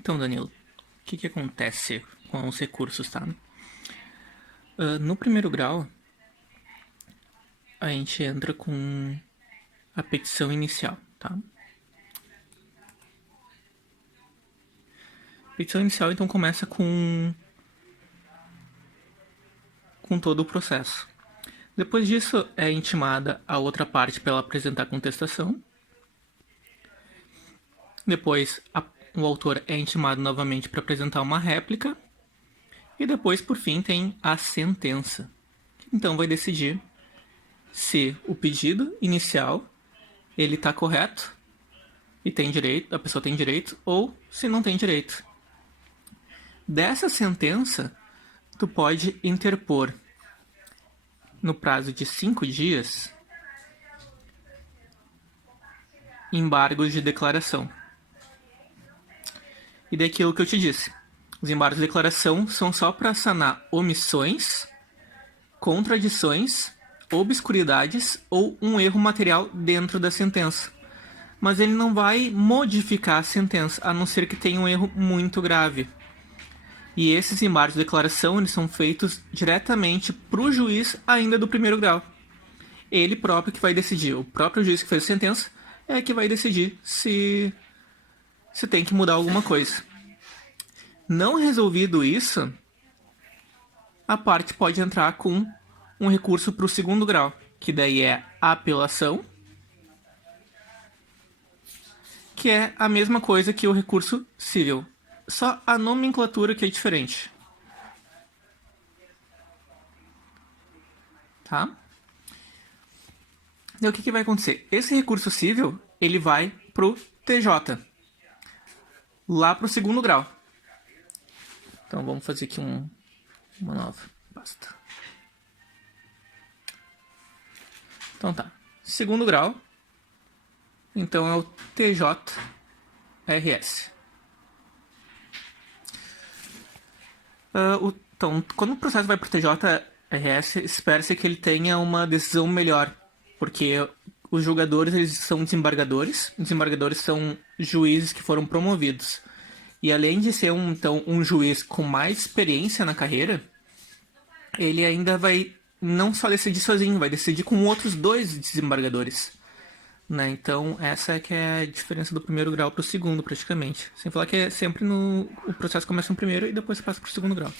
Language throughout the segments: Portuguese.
Então, Danilo, o que acontece com os recursos, tá? No primeiro grau, a gente entra com a petição inicial, tá? A petição inicial, então, começa com todo o processo. Depois disso, é intimada a outra parte para ela apresentar a contestação. Depois, o autor é intimado novamente para apresentar uma réplica. E depois, por fim, tem a sentença. Então, vai decidir se o pedido inicial ele está correto e tem direito, a pessoa tem direito, ou se não tem direito. Dessa sentença, tu pode interpor no prazo de 5 dias embargos de declaração. E daquilo que eu te disse, os embargos de declaração são só para sanar omissões, contradições, obscuridades ou um erro material dentro da sentença. Mas ele não vai modificar a sentença, a não ser que tenha um erro muito grave. E esses embargos de declaração eles são feitos diretamente para o juiz ainda do primeiro grau. Ele próprio que vai decidir, o próprio juiz que fez a sentença é que vai decidir se tem que mudar alguma coisa. Não resolvido isso, a parte pode entrar com um recurso para o segundo grau, que daí é a apelação, que é a mesma coisa que o recurso civil. Só a nomenclatura que é diferente. Tá? E o que vai acontecer? Esse recurso civil, ele vai pro TJ. Lá pro segundo grau. Então vamos fazer aqui uma nova. Basta. Então tá. Segundo grau. Então é o TJRS. Então, quando o processo vai para o TJRS, espera-se que ele tenha uma decisão melhor, porque os julgadores eles são desembargadores, os desembargadores são juízes que foram promovidos. E além de ser um juiz com mais experiência na carreira, ele ainda vai não só decidir sozinho, vai decidir com outros 2 desembargadores. Né? Então, essa é que é a diferença do primeiro grau para o segundo, praticamente. Sem falar que é sempre o processo começa no primeiro e depois passa para o segundo grau.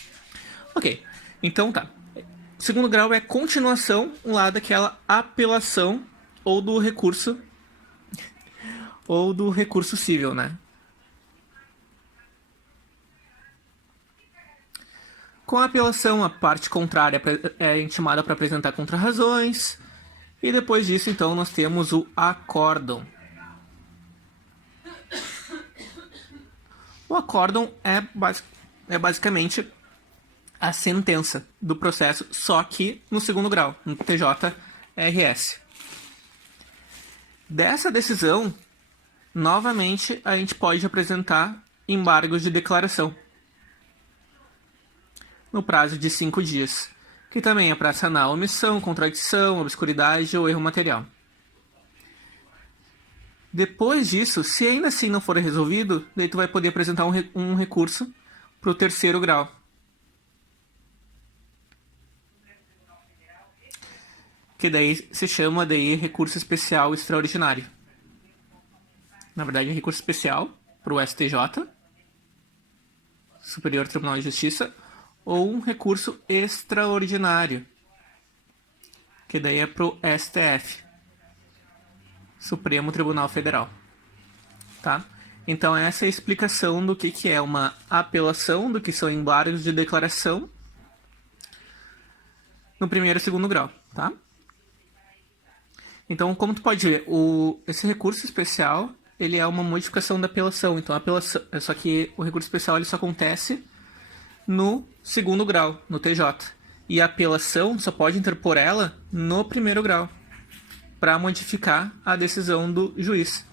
Ok, então tá. O segundo grau é continuação lá daquela apelação ou do recurso civil, né? Com a apelação, a parte contrária é intimada para apresentar contrarrazões. E depois disso, então, nós temos o acórdão. O acórdão é basicamente a sentença do processo, só que no segundo grau, no TJRS. Dessa decisão, novamente, a gente pode apresentar embargos de declaração no prazo de 5 dias. Que também é para sanar omissão, contradição, obscuridade ou erro material. Depois disso, se ainda assim não for resolvido, daí tu vai poder apresentar um recurso para o terceiro grau. Que daí se chama recurso especial extraordinário. Na verdade é recurso especial para o STJ, Superior Tribunal de Justiça, ou um recurso extraordinário, que daí é pro STF, Supremo Tribunal Federal. Tá? Então essa é a explicação do que é uma apelação, do que são embargos de declaração no primeiro e segundo grau. Tá? Então, como tu pode ver, esse recurso especial ele é uma modificação da apelação. Então, a apelação, só que o recurso especial ele só acontece no segundo grau, no TJ. E a apelação só pode interpor ela no primeiro grau, para modificar a decisão do juiz.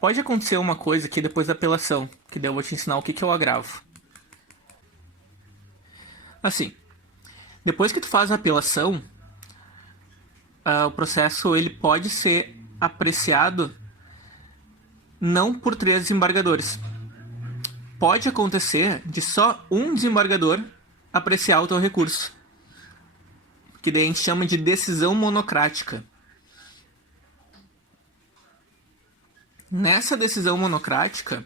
Pode acontecer uma coisa aqui depois da apelação, que daí eu vou te ensinar o que é o agravo. Assim, depois que tu faz a apelação, o processo ele pode ser apreciado não por 3 desembargadores. Pode acontecer de só um desembargador apreciar o teu recurso, que daí a gente chama de decisão monocrática. Nessa decisão monocrática,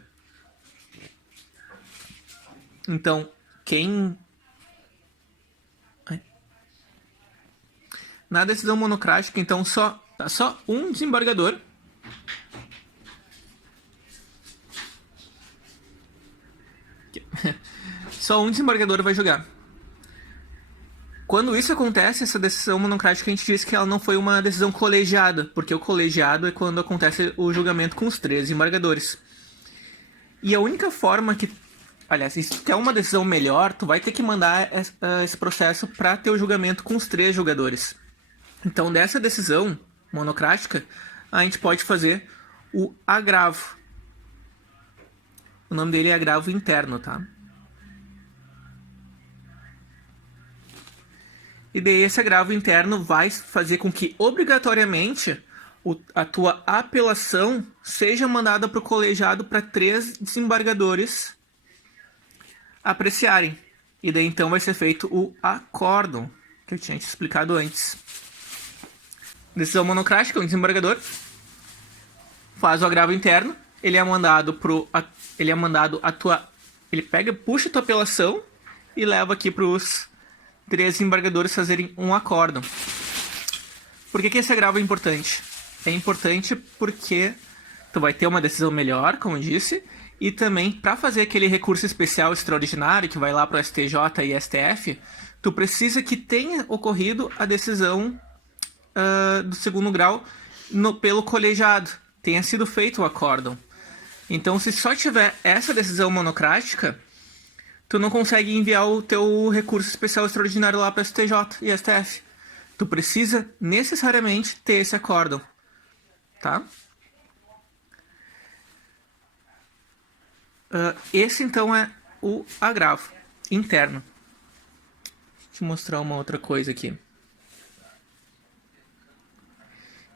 então, na decisão monocrática, então, só um desembargador só um desembargador vai julgar. Quando isso acontece, essa decisão monocrática, a gente diz que ela não foi uma decisão colegiada, porque o colegiado é quando acontece o julgamento com os 3 desembargadores. E a única forma que... Aliás, se tu quer uma decisão melhor, tu vai ter que mandar esse processo para ter o julgamento com os 3 julgadores. Então, dessa decisão monocrática, a gente pode fazer o agravo. O nome dele é agravo interno, tá? E daí esse agravo interno vai fazer com que, obrigatoriamente, a tua apelação seja mandada para o colegiado para 3 desembargadores apreciarem. E daí então vai ser feito o acórdão, que eu tinha te explicado antes. Decisão monocrática, um desembargador faz o agravo interno, ele puxa a tua apelação e leva aqui para os 3 desembargadores fazerem um acórdão. Por que esse agravo é importante? É importante porque tu vai ter uma decisão melhor, como eu disse, e também para fazer aquele recurso especial extraordinário que vai lá para o STJ e STF, tu precisa que tenha ocorrido a decisão do segundo grau pelo colegiado, tenha sido feito o acórdão. Então, se só tiver essa decisão monocrática, tu não consegue enviar o teu recurso especial extraordinário lá para STJ e STF. Tu precisa necessariamente ter esse acórdão, tá? Esse então é o agravo interno. Deixa eu mostrar uma outra coisa aqui.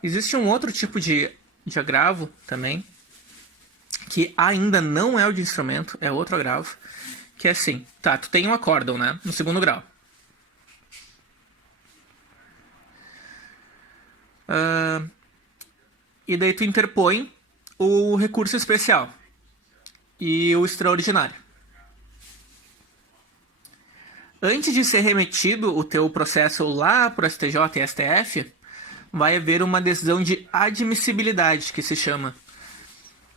Existe um outro tipo de agravo também, que ainda não é o de instrumento, é outro agravo, que é assim, tá, tu tem um acórdão, né, no segundo grau. E daí tu interpõe o recurso especial e o extraordinário. Antes de ser remetido o teu processo lá para o STJ e STF, vai haver uma decisão de admissibilidade, que se chama,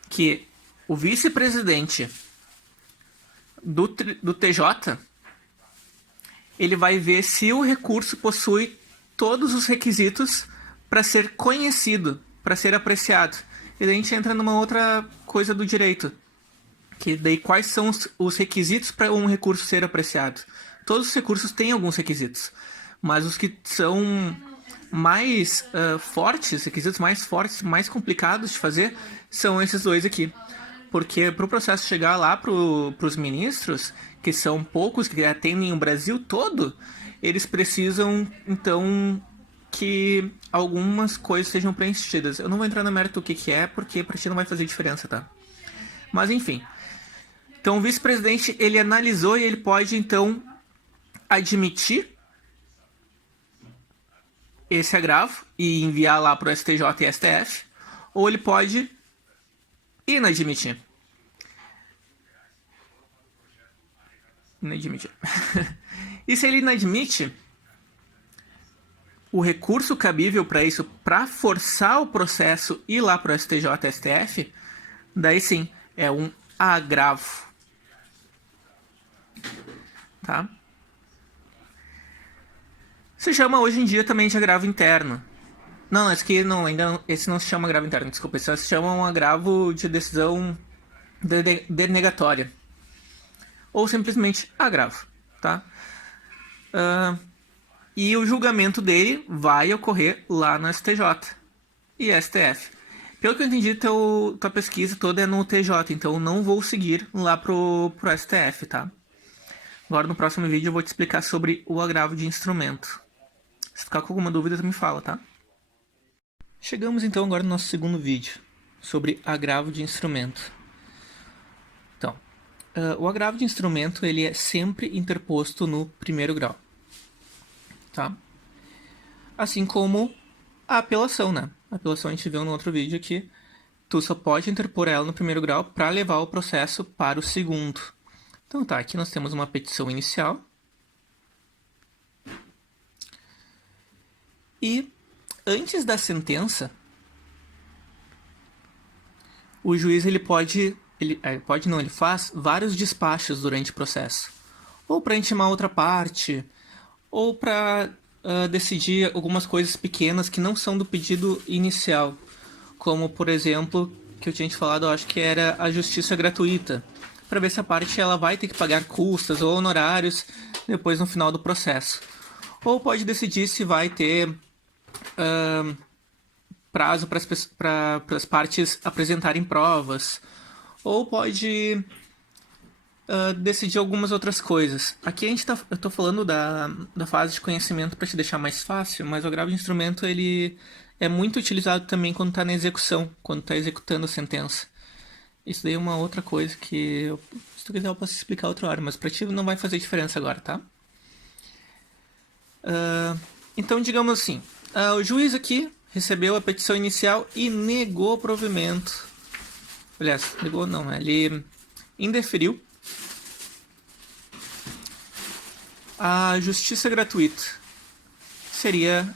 que o vice-presidente do TJ, ele vai ver se o recurso possui todos os requisitos para ser conhecido, para ser apreciado. E daí a gente entra numa outra coisa do direito, que daí quais são os requisitos para um recurso ser apreciado. Todos os recursos têm alguns requisitos, mas os que são mais fortes, requisitos mais fortes, mais complicados de fazer, são esses dois aqui. Porque para o processo chegar lá para os ministros, que são poucos, que atendem o Brasil todo, eles precisam, então, que algumas coisas sejam preenchidas. Eu não vou entrar no mérito do que é, porque para ti não vai fazer diferença, tá? Mas, enfim. Então, o vice-presidente, ele analisou e ele pode, então, admitir esse agravo e enviar lá para o STJ e STF, ou ele pode inadmitir. E se ele inadmite, o recurso cabível para isso, para forçar o processo ir lá para o STJ e STF, daí sim, é um agravo. Tá? Se chama hoje em dia também de agravo interno. Não, esse não se chama agravo interno, desculpa, esse se chama um agravo de decisão denegatória. Ou simplesmente agravo, tá? E o julgamento dele vai ocorrer lá no STJ e STF. Pelo que eu entendi, tua pesquisa toda é no TJ, então eu não vou seguir lá pro STF, tá? Agora no próximo vídeo eu vou te explicar sobre o agravo de instrumento. Se ficar com alguma dúvida, tu me fala, tá? Chegamos então agora no nosso segundo vídeo. sobre agravo de instrumento. Então, o agravo de instrumento ele é sempre interposto no primeiro grau, tá? Assim como a apelação, né? A apelação a gente viu no outro vídeo aqui. Tu só pode interpor ela no primeiro grau para levar o processo para o segundo. Então tá, aqui nós temos uma petição inicial. E antes da sentença, o juiz ele faz vários despachos durante o processo. Ou para intimar outra parte, ou para decidir algumas coisas pequenas que não são do pedido inicial. Como, por exemplo, que eu tinha te falado, eu acho que era a justiça gratuita. Para ver se a parte ela vai ter que pagar custas ou honorários depois no final do processo. Ou pode decidir se vai ter prazo para as partes apresentarem provas. Ou pode decidir algumas outras coisas. Aqui eu estou falando da fase de conhecimento para te deixar mais fácil, mas o agravo de instrumento ele é muito utilizado também quando está na execução, quando está executando a sentença. Isso daí é uma outra coisa que, se tu quiser, eu posso explicar outra hora, mas para ti não vai fazer diferença agora, tá? Então, digamos assim, o juiz aqui recebeu a petição inicial e negou o provimento. Aliás, negou não, ele indeferiu a justiça gratuita. Seria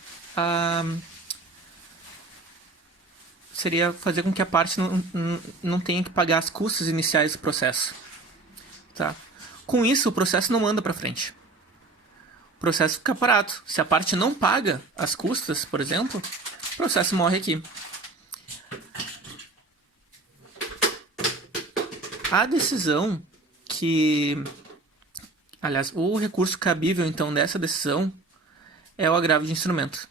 fazer com que a parte não tenha que pagar as custas iniciais do processo. Tá? Com isso, o processo não anda para frente. O processo fica parado. Se a parte não paga as custas, por exemplo, o processo morre aqui. A decisão que... Aliás, o recurso cabível, então, dessa decisão é o agravo de instrumento.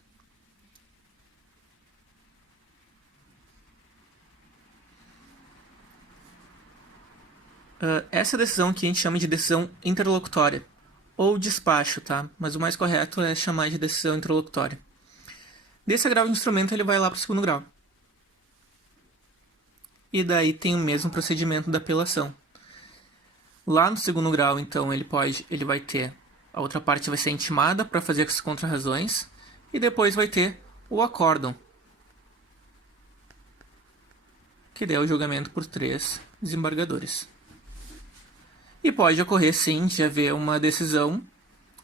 Essa decisão que a gente chama de decisão interlocutória, ou despacho, tá? Mas o mais correto é chamar de decisão interlocutória. Desse agravo de instrumento, ele vai lá para o segundo grau. E daí tem o mesmo procedimento da apelação. Lá no segundo grau, então, ele vai ter... A outra parte vai ser intimada para fazer as contrarrazões. E depois vai ter o acórdão, que daí é o julgamento por 3 desembargadores. E pode ocorrer, sim, de haver uma decisão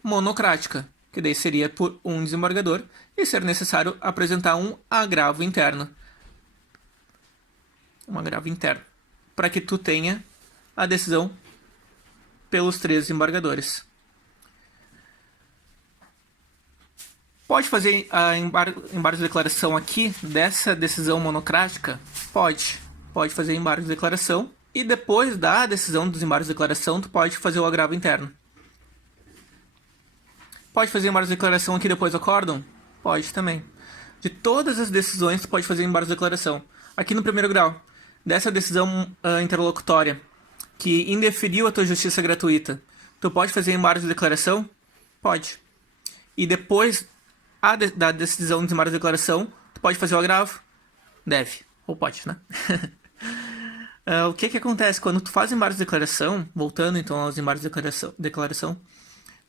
monocrática, que daí seria por um desembargador, e ser necessário apresentar um agravo interno. Um agravo interno. Para que tu tenha a decisão pelos 3 desembargadores. Pode fazer a embargo de declaração aqui dessa decisão monocrática? Pode. Pode fazer embargo de declaração. E depois da decisão dos embargos de declaração, tu pode fazer o agravo interno. Pode fazer embargo de declaração aqui depois do acórdão? Pode também. De todas as decisões, tu pode fazer embargo de declaração. Aqui no primeiro grau, dessa decisão interlocutória, que indeferiu a tua justiça gratuita, tu pode fazer embargo de declaração? Pode. E depois da decisão de embargo de declaração, tu pode fazer o agravo? Deve. Ou pode, né? O que acontece quando tu faz embargo de declaração, voltando então aos embargos de declaração,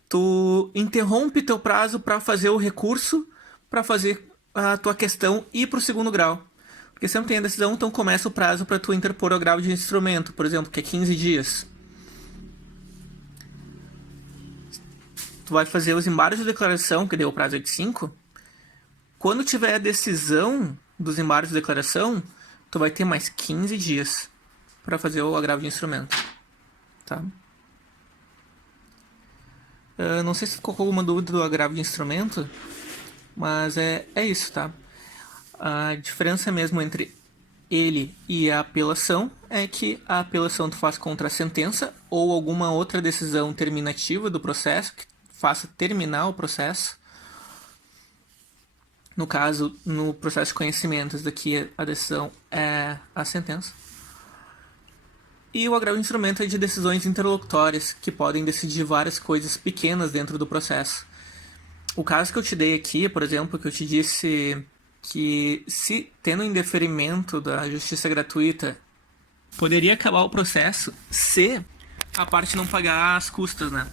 tu interrompe teu prazo para fazer o recurso, para fazer a tua questão ir para o segundo grau. Porque se não tem a decisão, então começa o prazo para tu interpor o agravo de instrumento, por exemplo, que é 15 dias. Tu vai fazer os embargos de declaração, que deu o prazo de 5. Quando tiver a decisão dos embargos de declaração, tu vai ter mais 15 dias para fazer o agravo de instrumento. Tá? Não sei se ficou com alguma dúvida do agravo de instrumento, mas é isso, tá? A diferença mesmo entre ele e a apelação é que a apelação tu faz contra a sentença ou alguma outra decisão terminativa do processo que faça terminar o processo. No caso, no processo de conhecimentos, daqui a decisão é a sentença. E o agravo de instrumento é de decisões interlocutórias, que podem decidir várias coisas pequenas dentro do processo. O caso que eu te dei aqui, por exemplo, que eu te disse que se tendo indeferimento da justiça gratuita, poderia acabar o processo se a parte não pagar as custas, né?